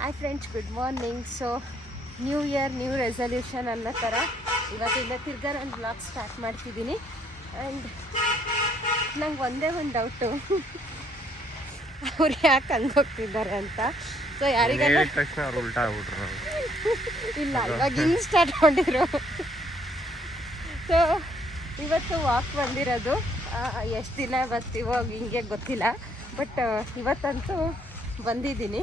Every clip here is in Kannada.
Hi friends, good morning. So new year new resolution ಅನ್ನೋ ಥರ ಇವತ್ತಿಂದ ತಿರ್ಗಾ ನಾನು ಬ್ಲಾಗ್ ಸ್ಟಾರ್ಟ್ ಮಾಡ್ತಿದ್ದೀನಿ. ಆ್ಯಂಡ್ ನಂಗೆ ಒಂದೇ ಒಂದು ಡೌಟು, ಅವ್ರು ಯಾಕೆ ಹಂಗೆ ಹೋಗ್ತಿದ್ದಾರೆ ಅಂತ. ಸೊ ಯಾರಿಗೆಲ್ಲ ಇಲ್ಲ, ಇವಾಗ ಹಿಂಗೆ ಸ್ಟಾರ್ಟ್ ಮಾಡಿದ್ರು. ಸೊ ಇವತ್ತು ವಾಕ್ ಬಂದಿರೋದು. ಎಷ್ಟು ದಿನ ಬರ್ತೀವೋ ಹಿಂಗೆ ಗೊತ್ತಿಲ್ಲ, ಬಟ್ ಇವತ್ತಂತೂ ಬಂದಿದ್ದೀನಿ.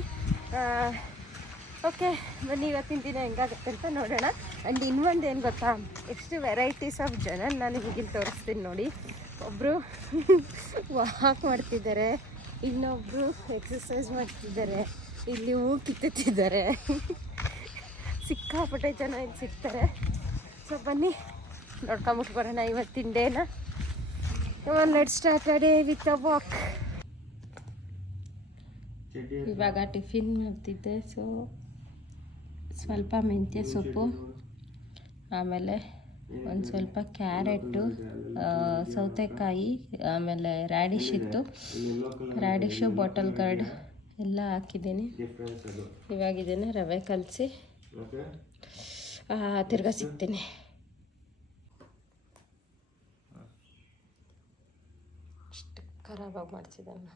ಓಕೆ, ಬನ್ನಿ ಇವತ್ತಿನ ದಿನ ಹೆಂಗಾಗುತ್ತೆ ಅಂತ ನೋಡೋಣ. ಆ್ಯಂಡ್ ಇನ್ನೊಂದು ಏನು ಗೊತ್ತಾ, ಎಷ್ಟು ವೆರೈಟೀಸ್ ಆಫ್ ಜನ ನಾನು ಹೀಗಿಲ್ಲಿ ತೋರಿಸ್ತೀನಿ ನೋಡಿ. ಒಬ್ಬರು ವಾಕ್ ಮಾಡ್ತಿದ್ದಾರೆ, ಇನ್ನೊಬ್ಬರು ಎಕ್ಸಸೈಸ್ ಮಾಡ್ತಿದ್ದಾರೆ, ಇಲ್ಲಿ ಹೂ ಕಿತ್ತುತ್ತಿದ್ದಾರೆ. ಸಿಕ್ಕಾಪಟ್ಟೆ ಜನ ಇಲ್ಲಿ ಸಿಗ್ತಾರೆ. ಸೊ ಬನ್ನಿ ನೋಡ್ಕೊಂಬಿಟ್ಟು ಬರೋಣ ಇವತ್ತಿನ ಡೇನ. Let's start day with a walk. ಇವಾಗ ಟಿಫಿನ್ ಮಾಡ್ತಿದ್ದೆ. ಸೊ ಸ್ವಲ್ಪ ಮೆಂತ್ಯ ಸೊಪ್ಪು, ಆಮೇಲೆ ಒಂದು ಸ್ವಲ್ಪ ಕ್ಯಾರೆಟು, ಸೌತೆಕಾಯಿ, ಆಮೇಲೆ ರ್ಯಾಡಿಶ್ ಇತ್ತು, ರ್ಯಾಡಿಶು, ಬಾಟಲ್ ಗಾರ್ಡ್ ಎಲ್ಲ ಹಾಕಿದ್ದೀನಿ. ಇವಾಗ ಇದನ್ನು ರವೆ ಕಲಸಿ ತಿರ್ಗಾ ಸಿಗ್ತೀನಿ. ಅಷ್ಟು ಖರಾಬಾಗಿ ಮಾಡ್ತಿದ್ದಲ್ಲ.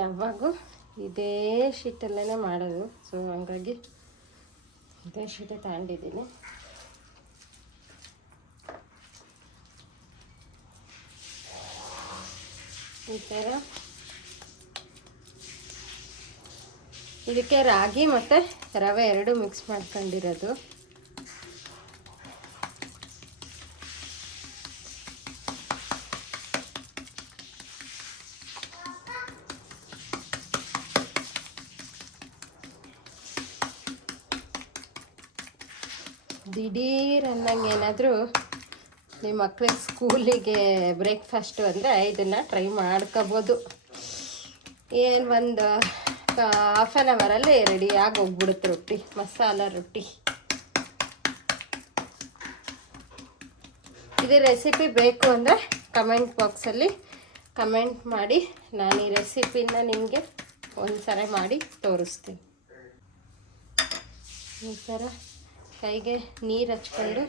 ಯಾವಾಗೂ ಇದೇ ಶೀಟಲ್ಲೇ ಮಾಡೋದು. ಸೊ ಹಂಗಾಗಿ ಇದೇ ಶೀಟೇ ತಗೊಂಡಿದ್ದೀನಿ. ಈ ಥರ ಇದಕ್ಕೆ ರಾಗಿ ಮತ್ತು ರವೆ ಎರಡು ಮಿಕ್ಸ್ ಮಾಡ್ಕೊಂಡಿರೋದು. ದಿಢೀರ್ ಅನ್ನಂಗೆ ಏನಾದರೂ ನಿಮ್ಮ ಮಕ್ಳಿಗೆ ಸ್ಕೂಲಿಗೆ ಬ್ರೇಕ್ಫಾಸ್ಟು ಅಂದರೆ ಇದನ್ನು ಟ್ರೈ ಮಾಡ್ಕೋಬೋದು. ಏನು ಒಂದು ಹಾಫ್ ಆನ್ ಅವರಲ್ಲಿ ರೆಡಿಯಾಗಿ ಹೋಗ್ಬಿಡುತ್ತೆ ರೊಟ್ಟಿ, ಮಸಾಲ ರೊಟ್ಟಿ. ಇದು ರೆಸಿಪಿ ಬೇಕು ಅಂದರೆ ಕಮೆಂಟ್ ಬಾಕ್ಸಲ್ಲಿ ಕಮೆಂಟ್ ಮಾಡಿ, ನಾನು ಈ ರೆಸಿಪಿನ ನಿಮಗೆ ಒಂದು ಸಲ ಮಾಡಿ ತೋರಿಸ್ತೀನಿ. ಈ ಥರ ಕೈಗೆ ನೀರು ಹಚ್ಕೊಂಡು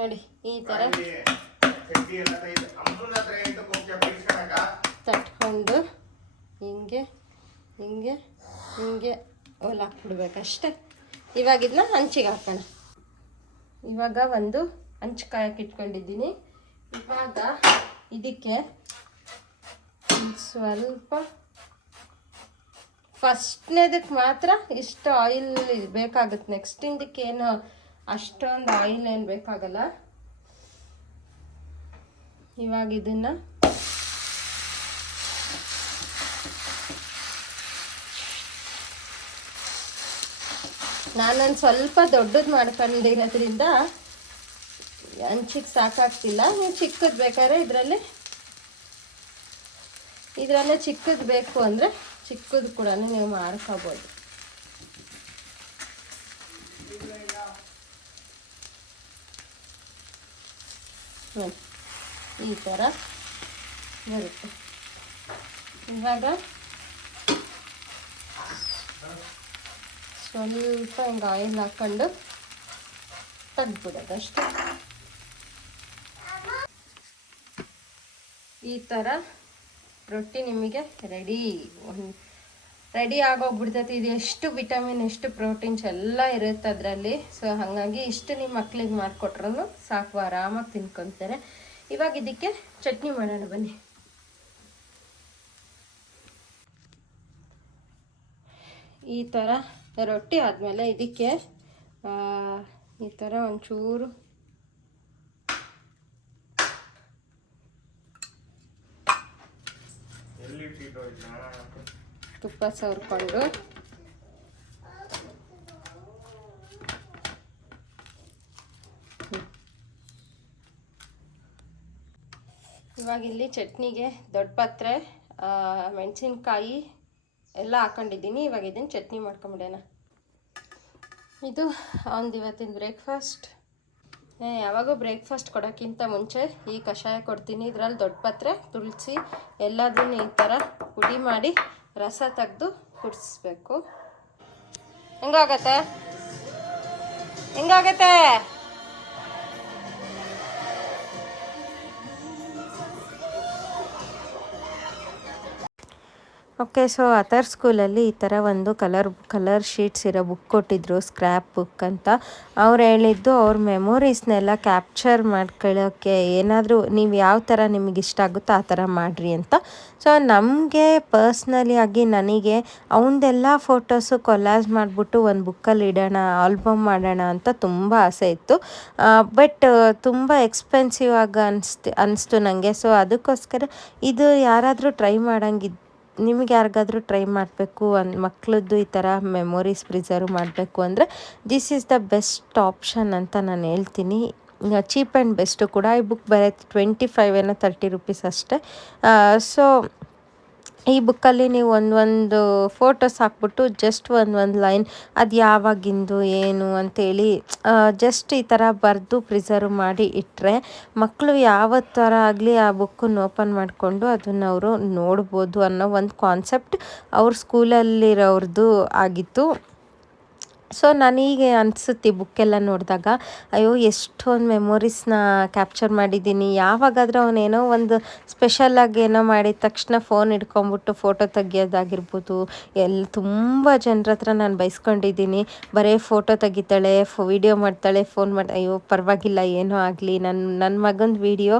ನೋಡಿ ಈ ಥರ ತಟ್ಕೊಂಡು ಹಿಂಗೆ ಹಿಂಗೆ ಹಿಂಗೆ ಒಲೆ ಹಾಕ್ಬಿಡ್ಬೇಕಷ್ಟೆ. ಇವಾಗ ಇದನ್ನ ಹಂಚಿಗೆ ಹಾಕೋಣ. ಇವಾಗ ಒಂದು ಹಂಚು ಕಾಯಕ್ಕೆ ಇಟ್ಕೊಂಡಿದ್ದೀನಿ. ಇವಾಗ ಇದಕ್ಕೆ ಸ್ವಲ್ಪ ಫಸ್ಟ್ನೇದಕ್ಕೆ ಮಾತ್ರ ಇಷ್ಟು ಆಯಿಲ್ ಬೇಕಾಗುತ್ತೆ. ನೆಕ್ಸ್ಟಿಂದಕ್ಕೇನು ಅಷ್ಟೊಂದು ಆಯಿಲ್ ಏನು ಬೇಕಾಗಲ್ಲ. ಇವಾಗ ಇದನ್ನು ನಾನೊಂದು ಸ್ವಲ್ಪ ದೊಡ್ಡದು ಮಾಡ್ಕೊಂಡಿರೋದ್ರಿಂದ ಹಂಚಿಗೆ ಸಾಕಾಗ್ತಿಲ್ಲ. ನೀವು ಚಿಕ್ಕದು ಬೇಕಾದ್ರೆ ಇದರಲ್ಲೇ ಚಿಕ್ಕದು ಬೇಕು ಅಂದರೆ ಚಿಕ್ಕದು ಕೂಡ ನೀವು ಮಾಡ್ಕೋಬೋದು. ಈ ಥರ ಬರುತ್ತೆ. ಇವಾಗ ಸ್ವಲ್ಪ ಹಿಂಗೆ ಆಯಿಲ್ ಹಾಕ್ಕೊಂಡು ತೆಗ್ದ್ಬಿಡೋದು ಅಷ್ಟೇ. ಈ ಥರ ರೊಟ್ಟಿ ನಿಮಗೆ ರೆಡಿ ಆಗೋಗ್ಬಿಡ್ತೈತಿ. ಇದು ಎಷ್ಟು ವಿಟಮಿನ್, ಎಷ್ಟು ಪ್ರೋಟೀನ್ಸ್ ಎಲ್ಲ ಇರುತ್ತೆ ಅದರಲ್ಲಿ. ಸೊ ಹಾಗಾಗಿ ಇಷ್ಟು ನಿಮ್ಮ ಮಕ್ಳಿಗೆ ಮಾಡಿಕೊಟ್ರು ಸಾಕು, ಆರಾಮಾಗಿ ತಿನ್ಕೊತಾರೆ. ಇವಾಗ ಇದಕ್ಕೆ ಚಟ್ನಿ ಮಾಡೋಣ ಬನ್ನಿ. ಈ ಥರ ರೊಟ್ಟಿ ಆದಮೇಲೆ ಇದಕ್ಕೆ ಈ ಥರ ಒಂಚೂರು ತುಪ್ಪ ಸವರ್ಕೊಂಡು ಇವಾಗ ಇಲ್ಲಿ ಚಟ್ನಿಗೆ ದೊಡ್ಡ ಪಾತ್ರೆ ಮೆಣಸಿನ್ಕಾಯಿ ಎಲ್ಲ ಹಾಕೊಂಡಿದ್ದೀನಿ. ಇವಾಗ ಇದನ್ನು ಚಟ್ನಿ ಮಾಡ್ಕೊಂಬಿಡೋಣ. ಇದು ಒಂದು ಇವತ್ತಿನ ಬ್ರೇಕ್ಫಾಸ್ಟ್. ಯಾವಾಗೂ ಬ್ರೇಕ್ಫಾಸ್ಟ್ ಕೊಡೋಕ್ಕಿಂತ ಮುಂಚೆ ಈ ಕಷಾಯ ಕೊಡ್ತೀನಿ. ಇದರಲ್ಲಿ ದೊಡ್ಡ ಪಾತ್ರೆ ತುಳಸಿ ಎಲ್ಲದನ್ನು ಈ ಥರ ಪುಡಿ ಮಾಡಿ ರಸ ತೆಗೆದು ಕುಡಿಸ್ಬೇಕು. ಹೆಂಗಾಗತ್ತೆ? ಓಕೆ, ಸೊ ಅದರ್ ಸ್ಕೂಲಲ್ಲಿ ಈ ಥರ ಒಂದು ಕಲರ್ ಶೀಟ್ಸ್ ಇರೋ ಬುಕ್ ಕೊಟ್ಟಿದ್ರು, ಸ್ಕ್ರ್ಯಾಪ್ ಬುಕ್ ಅಂತ. ಅವ್ರು ಹೇಳಿದ್ದು ಅವ್ರ ಮೆಮೊರೀಸ್ನೆಲ್ಲ ಕ್ಯಾಪ್ಚರ್ ಮಾಡ್ಕೊಳ್ಳೋಕ್ಕೆ ಏನಾದರೂ ನೀವು ಯಾವ ಥರ ನಿಮಗೆ ಇಷ್ಟ ಆಗುತ್ತೋ ಆ ಥರ ಮಾಡಿರಿ ಅಂತ. ಸೊ ನಮಗೆ ಪರ್ಸ್ನಲಿ ಆಗಿ ನನಗೆ ಅವನದೆಲ್ಲ ಫೋಟೋಸು ಕೊಲಾಜ್ ಮಾಡಿಬಿಟ್ಟು ಒಂದು ಬುಕ್ಕಲ್ಲಿ ಇಡೋಣ, ಆಲ್ಬಮ್ ಮಾಡೋಣ ಅಂತ ತುಂಬ ಆಸೆ ಇತ್ತು. ಬಟ್ ತುಂಬ ಎಕ್ಸ್ಪೆನ್ಸಿವ್ ಆಗಿ ಅನಿಸ್ತು ನನಗೆ. ಸೊ ಅದಕ್ಕೋಸ್ಕರ ಇದು ಯಾರಾದರೂ ಟ್ರೈ ಮಾಡೋಂಗಿದ್ದು, ನಿಮಗೆ ಯಾರಿಗಾದರೂ ಟ್ರೈ ಮಾಡಬೇಕು ಮಕ್ಕಳದ್ದು ಈ ಥರ ಮೆಮೊರೀಸ್ ಪ್ರಿಸರ್ವ್ ಮಾಡಬೇಕು ಅಂದರೆ this is the best option ಅಂತ ನಾನು ಹೇಳ್ತೀನಿ. ಚೀಪ್ ಆ್ಯಂಡ್ ಬೆಸ್ಟು ಕೂಡ. ಈ ಬುಕ್ ಬರುತ್ತೆ 25 ಏನೋ 30 ರೂಪೀಸ್ ಅಷ್ಟೇ. ಸೊ ಈ ಬುಕ್ಕಲ್ಲಿ ನೀವು ಒಂದು ಫೋಟೋಸ್ ಹಾಕ್ಬಿಟ್ಟು ಜಸ್ಟ್ ಒಂದು ಲೈನ್ ಅದು ಯಾವಾಗಿಂದು ಏನು ಅಂತೇಳಿ ಜಸ್ಟ್ ಈ ಥರ ಬರೆದು ಪ್ರಿಸರ್ವ್ ಮಾಡಿ ಇಟ್ಟರೆ ಮಕ್ಕಳು ಯಾವ ಥರ ಆಗಲಿ ಆ ಬುಕ್ಕನ್ನು ಓಪನ್ ಮಾಡಿಕೊಂಡು ಅದನ್ನು ಅವರು ನೋಡ್ಬೋದು ಅನ್ನೋ ಒಂದು ಕಾನ್ಸೆಪ್ಟ್ ಅವ್ರ ಸ್ಕೂಲಲ್ಲಿರೋರ್ದು ಆಗಿತ್ತು. ಸೊ ನನಗೆ ಅನಿಸುತ್ತೆ ಈ ಬುಕ್ಕೆಲ್ಲ ನೋಡಿದಾಗ, ಅಯ್ಯೋ ಎಷ್ಟೊಂದು ಮೆಮೊರೀಸ್ನ ಕ್ಯಾಪ್ಚರ್ ಮಾಡಿದ್ದೀನಿ. ಯಾವಾಗಾದರೂ ಅವನೇನೋ ಒಂದು ಸ್ಪೆಷಲಾಗಿ ಏನೋ ಮಾಡಿದ ತಕ್ಷಣ ಫೋನ್ ಹಿಡ್ಕೊಂಬಿಟ್ಟು ಫೋಟೋ ತೆಗಿಯೋದಾಗಿರ್ಬೋದು. ತುಂಬ ಜನರ ಹತ್ರ ನಾನು ಬೈಸ್ಕೊಂಡಿದ್ದೀನಿ. ಬರೀ ಫೋಟೋ ತೆಗಿತಾಳೆ, ವಿಡಿಯೋ ಮಾಡ್ತಾಳೆ, ಫೋನ್ ಮಾಡಿ, ಅಯ್ಯೋ ಪರವಾಗಿಲ್ಲ ಏನೋ ಆಗಲಿ, ನನ್ನ ಮಗನ ವಿಡಿಯೋ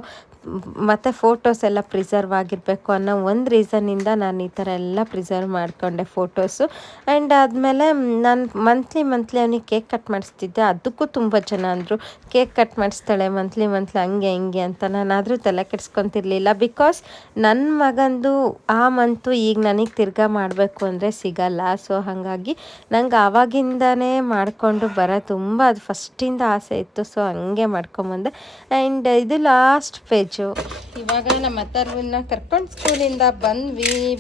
ಮತ್ತು ಫೋಟೋಸ್ ಎಲ್ಲ ಪ್ರಿಸರ್ವ್ ಆಗಿರಬೇಕು ಅನ್ನೋ ಒಂದು ರೀಸನ್ನಿಂದ ನಾನು ಈ ಥರ ಎಲ್ಲ ಪ್ರಿಸರ್ವ್ ಮಾಡಿಕೊಂಡೆ ಫೋಟೋಸು. ಆ್ಯಂಡ್ ಆದಮೇಲೆ ನಾನು ಮಂತ್ಲಿ ಅವನಿಗೆ ಕೇಕ್ ಕಟ್ ಮಾಡಿಸ್ತಿದ್ದೆ. ಅದಕ್ಕೂ ತುಂಬ ಜನ ಅಂದರು, ಕೇಕ್ ಕಟ್ ಮಾಡಿಸ್ತಾಳೆ ಮಂತ್ಲಿ ಹಂಗೆ ಹಿಂಗೆ ಅಂತ. ನಾನಾದರೂ ತಲೆ ಕೆಡಿಸ್ಕೊತಿರ್ಲಿಲ್ಲ. ಬಿಕಾಸ್ ನನ್ನ ಮಗಂದು ಆ ಮಂತು ಈಗ ನನಗೆ ತಿರ್ಗಾ ಮಾಡಬೇಕು ಅಂದರೆ ಸಿಗಲ್ಲ. ಸೊ ಹಾಗಾಗಿ ನಂಗೆ ಆವಾಗಿಂದನೇ ಮಾಡಿಕೊಂಡು ತುಂಬ ಅದು ಫಸ್ಟಿಂದ ಆಸೆ ಇತ್ತು. ಸೊ ಹಂಗೆ ಮಾಡ್ಕೊಂಬಂದೆ. ಆ್ಯಂಡ್ ಇದು ಲಾಸ್ಟ್ ಪೇಜು. ಇವಾಗ ನಮ್ಮ ಅತ್ತರ್ವನ್ನ ಕರ್ಕೊಂಡು ಸ್ಕೂಲಿಂದ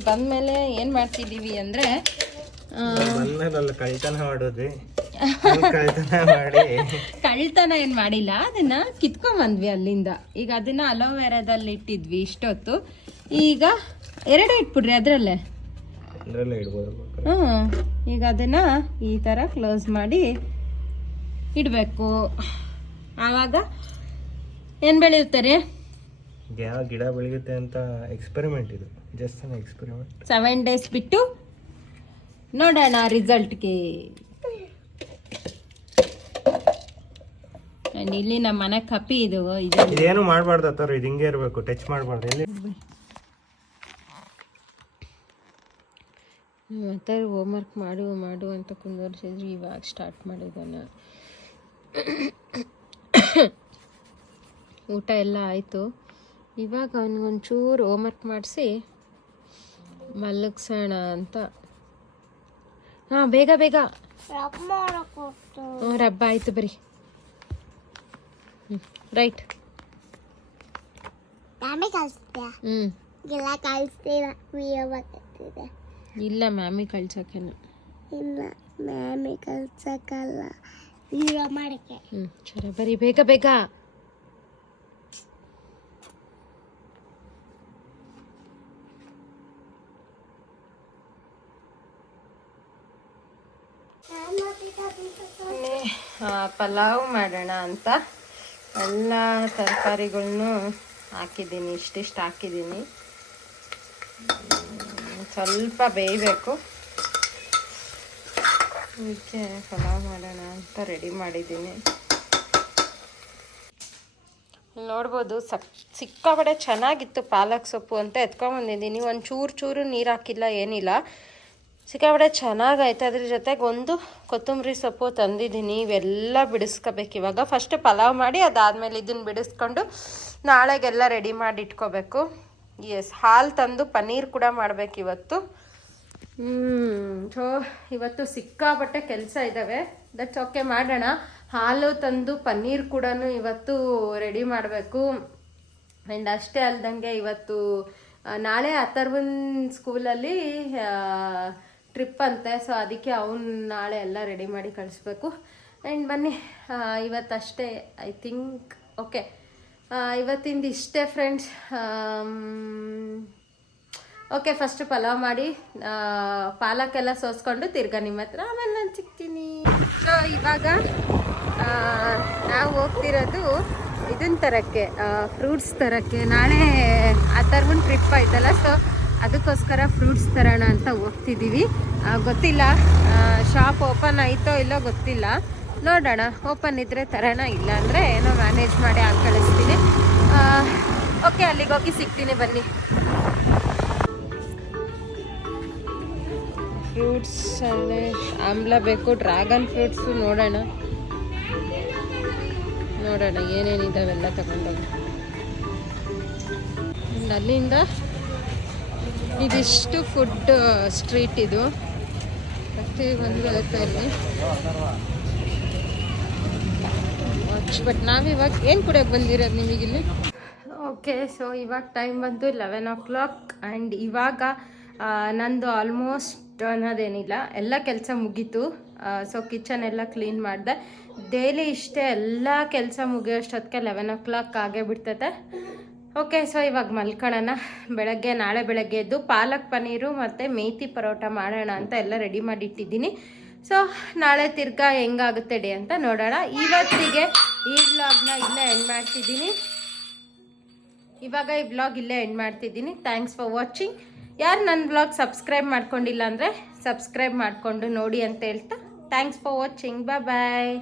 ಬಂದಮೇಲೆ ಏನು ಮಾಡ್ತಿದ್ದೀವಿ ಅಂದರೆ ಕಳ್ತನ ಏನು ಮಾಡಿಲ್ಲ, ಅದನ್ನ ಕಿತ್ಕೊಂಡ್ಬಂದ್ವಿ ಅಲ್ಲಿಂದ. ಈಗ ಅದನ್ನ ಅಲೋವೆರಾದಲ್ಲಿ ಇಟ್ಟಿದ್ವಿ ಇಷ್ಟೊತ್ತು. ಈಗ 2 ಇಟ್ಬಿಡ್ರಿ ಅದರಲ್ಲೇ. ಈಗ ಅದನ್ನ ಈ ಥರ ಕ್ಲೋಸ್ ಮಾಡಿ ಇಡಬೇಕು. ಆವಾಗ ಏನು ಬೆಳೆಯುತ್ತಾರೆ? ಗಿಡ ಬೆಳೆಯುತ್ತೆ ಅಂತ ಎಕ್ಸ್ಪೆರಿಮೆಂಟ್. ಇದು ಜಸ್ಟ್ ಅನ್ ಎಕ್ಸ್ಪೆರಿಮೆಂಟ್. 7 ಡೇಸ್ ಬಿಟ್ಟು ನೋಡೋಣ ರಿಸಲ್ಟ್ಗೆ. ಇಲ್ಲಿ ನಮ್ಮ ಮನೆ ಕಪಿ ಇದು. ಇದೇನು ಮಾಡಬಾರ್ದು ಅಥವಾ ಇದು ಹಿಂಗೆ ಇರಬೇಕು, ಟಚ್ ಮಾಡಬಾರ್ದು. ಇಲ್ಲಿ ಮತ್ತೆ ಹೋಮ್ವರ್ಕ್ ಮಾಡು ಅಂತ ಕುಂದರ್ಸಿದ್ರು. ಇವಾಗ ಸ್ಟಾರ್ಟ್ ಮಾಡಿದ್ದಾನ. ಊಟ ಎಲ್ಲ ಆಯಿತು. ಇವಾಗ ಅವನಿಗೊಂಚೂರು ಹೋಮ್ವರ್ಕ್ ಮಾಡಿಸಿ ಮಲಗಿಸೋಣ ಅಂತ. ಬೇಗ ರಬ್ಬ ಆಯಿತು ಬರೀ. ರೈಟ್. ಇಲ್ಲ ಮ್ಯಾಮಿ ಕಳ್ಸಕ್ಕೇನು. ಸರಿ ಬರೀ ಬೇಗ. ಪಲಾವ್ ಮಾಡೋಣ ಅಂತ ಎಲ್ಲ ತರಕಾರಿಗಳ್ನು ಹಾಕಿದ್ದೀನಿ. ಇಷ್ಟಿಷ್ಟು ಹಾಕಿದ್ದೀನಿ. ಸ್ವಲ್ಪ ಬೇಯಬೇಕು. ಅದಕ್ಕೆ ಪಲಾವ್ ಮಾಡೋಣ ಅಂತ ರೆಡಿ ಮಾಡಿದ್ದೀನಿ. ನೋಡ್ಬೋದು ಸಿಕ್ಕಾಪಟ್ಟೆ ಚೆನ್ನಾಗಿತ್ತು ಪಾಲಕ್ ಸೊಪ್ಪು ಅಂತ ಎತ್ಕೊಂಡ್ಬಂದಿದ್ದೀನಿ. ಒಂದು ಚೂರು ನೀರು ಹಾಕಿಲ್ಲ, ಏನಿಲ್ಲ. ಸಿಕ್ಕಾಪಟ್ಟೆ ಚೆನ್ನಾಗೈತೆ. ಅದ್ರ ಜೊತೆಗೆ ಒಂದು ಕೊತ್ತಂಬರಿ ಸೊಪ್ಪು ತಂದಿದ್ದೀನಿ. ಇವೆಲ್ಲ ಬಿಡಿಸ್ಕೋಬೇಕು ಇವಾಗ. ಫಸ್ಟ್ ಪಲಾವ್ ಮಾಡಿ ಅದಾದಮೇಲೆ ಇದನ್ನು ಬಿಡಿಸ್ಕೊಂಡು ನಾಳೆಗೆಲ್ಲ ರೆಡಿ ಮಾಡಿ ಇಟ್ಕೋಬೇಕು. ಹಾಲು ತಂದು ಪನ್ನೀರ್ ಕೂಡ ಮಾಡಬೇಕು ಇವತ್ತು. ಸೊ ಇವತ್ತು ಸಿಕ್ಕಾಪಟ್ಟೆ ಕೆಲಸ ಇದ್ದಾವೆ. ದಟ್ಸ್ ಓಕೆ, ಮಾಡೋಣ. ಹಾಲು ತಂದು ಪನ್ನೀರ್ ಕೂಡ ಇವತ್ತು ರೆಡಿ ಮಾಡಬೇಕು. ಆ್ಯಂಡ್ ಅಷ್ಟೇ ಅಲ್ದಂಗೆ ಇವತ್ತು ನಾಳೆ ಅಥರ್ವನ್ ಸ್ಕೂಲಲ್ಲಿ ಟ್ರಿಪ್ ಅಂತೆ. ಸೊ ಅದಕ್ಕೆ ಅವ್ನು ನಾಳೆ ಎಲ್ಲ ರೆಡಿ ಮಾಡಿ ಕಳಿಸ್ಬೇಕು. ಆ್ಯಂಡ್ ಬನ್ನಿ, ಇವತ್ತಷ್ಟೇ ಐ ಥಿಂಕ್. ಓಕೆ, ಇವತ್ತಿಂದ ಇಷ್ಟೇ ಫ್ರೆಂಡ್ಸ್. ಓಕೆ, ಫಸ್ಟ್ ಪಲಾವ್ ಮಾಡಿ ಪಾಲಕ್ಕೆಲ್ಲ ಸೋಸ್ಕೊಂಡು ತಿರ್ಗಾ ನಿಮ್ಮ ಹತ್ರ ಆಮೇಲೆ ನಾನು ಸಿಗ್ತೀನಿ. ಸೊ ಇವಾಗ ನಾವು ಹೋಗ್ತಿರೋದು ಇದನ್ನ ತರಕ್ಕೆ, ಫ್ರೂಟ್ಸ್ ತರಕ್ಕೆ. ನಾಳೆ ಅಥರ್ವನ್ ಟ್ರಿಪ್ ಆಯ್ತಲ್ಲ, ಸೊ ಅದಕ್ಕೋಸ್ಕರ ಫ್ರೂಟ್ಸ್ ತರೋಣ ಅಂತ ಹೋಗ್ತಿದ್ದೀವಿ. ಗೊತ್ತಿಲ್ಲ ಶಾಪ್ ಓಪನ್ ಆಯಿತೋ ಇಲ್ಲೋ ಗೊತ್ತಿಲ್ಲ, ನೋಡೋಣ. ಓಪನ್ ಇದ್ದರೆ ತರೋಣ, ಇಲ್ಲ ಅಂದರೆ ಏನೋ ಮ್ಯಾನೇಜ್ ಮಾಡಿ ಹಾಕಿ ಕಳಿಸ್ತೀನಿ. ಓಕೆ, ಅಲ್ಲಿಗೆ ಹೋಗಿ ಸಿಗ್ತೀನಿ ಬನ್ನಿ. ಫ್ರೂಟ್ಸ್ ಅಲ್ಲೇ ಆಮ್ಲ ಬೇಕು, ಡ್ರ್ಯಾಗನ್ ಫ್ರೂಟ್ಸು ನೋಡೋಣ ಏನೇನಿದ್ದಾವೆಲ್ಲ ತಗೊಂಡೋಗಿ. ಅಲ್ಲಿಂದ ಇದಿಷ್ಟು ಫುಡ್ ಸ್ಟ್ರೀಟ್ ಇದು. ಮತ್ತೆ ಒಂದು ಬರುತ್ತೆ ಅಲ್ಲಿ ಬಟ್ ನಾವಿವಾಗ ಏನು ಕುಡಿಯೋಕೆ ಬಂದಿರೋದು ನಿಮಗಿಲ್ಲಿ. ಓಕೆ, ಸೊ ಇವಾಗ ಟೈಮ್ ಬಂತು 11 o'clock. ಆ್ಯಂಡ್ ಇವಾಗ ನಂದು ಆಲ್ಮೋಸ್ಟ್ ಅನ್ನೋದೇನಿಲ್ಲ, ಎಲ್ಲ ಕೆಲಸ ಮುಗೀತು. ಸೊ ಕಿಚನ್ ಎಲ್ಲ ಕ್ಲೀನ್ ಮಾಡಿದೆ. ಡೈಲಿ ಇಷ್ಟೇ, ಎಲ್ಲ ಕೆಲಸ ಮುಗಿಯೋಷ್ಟೊತ್ತಿಗೆ 11 o'clock ಆಗೇ ಬಿಡ್ತೈತೆ. ಓಕೆ, ಸೊ ಇವಾಗ ಮಲ್ಕೊಳ್ಳೋಣ. ನಾಳೆ ಬೆಳಗ್ಗೆ ಎದ್ದು ಪಾಲಕ್ ಪನ್ನೀರು ಮತ್ತು ಮೇಥಿ ಪರೋಟ ಮಾಡೋಣ ಅಂತ ಎಲ್ಲ ರೆಡಿ ಮಾಡಿ ಇಟ್ಟಿದ್ದೀನಿ. ಸೊ ನಾಳೆ ತಿರ್ಗಾ ಹೆಂಗಾಗುತ್ತೆ ಡೇ ಅಂತ ನೋಡೋಣ. ಇವತ್ತಿಗೆ ಈ ವ್ಲಾಗ್ನ ಇಲ್ಲೇ ಎಂಡ್ ಮಾಡ್ತಿದ್ದೀನಿ. Thanks for watching. ಯಾರು ನನ್ನ ವ್ಲಾಗ್ ಸಬ್ಸ್ಕ್ರೈಬ್ ಮಾಡ್ಕೊಂಡಿಲ್ಲ ಅಂದರೆ ಸಬ್ಸ್ಕ್ರೈಬ್ ಮಾಡಿಕೊಂಡು ನೋಡಿ ಅಂತ ಹೇಳ್ತಾ ಥ್ಯಾಂಕ್ಸ್ ಫಾರ್ ವಾಚಿಂಗ್. ಬಾಯ್.